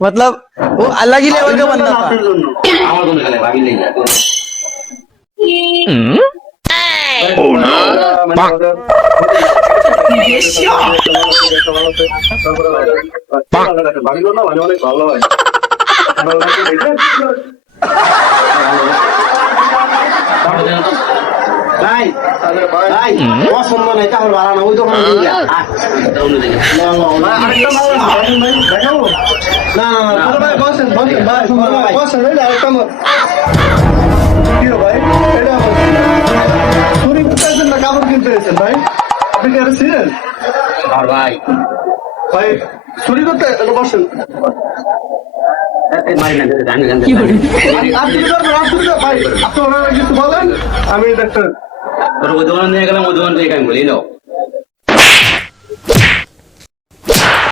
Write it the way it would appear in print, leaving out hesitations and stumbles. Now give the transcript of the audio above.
मतलब वो अलग ही लेवल का बंदा था। আমার কোনো খেলে ভাবি নেই ভাবিল না মানে অনেক ভালো হয় ভাই ভাই পছন্দ নেই তাহলে ভাড়া না ওই দোকানে দিয়ে যা না না ভাই বসেন বসেন ভাই বসেন আরেকটা ভাই এটা চুরি করতেছেন না কাপড় কিনতে এসেছেন ভাই আপনি কি আরে ছিলেন আর ভাই ভাই চুরি করতে বসেন আপনি ওনারা কিছু বলেন আমি ডাক্তার ওই দোকানে নিয়ে গেলাম ওই দোকান থেকে বলি নাও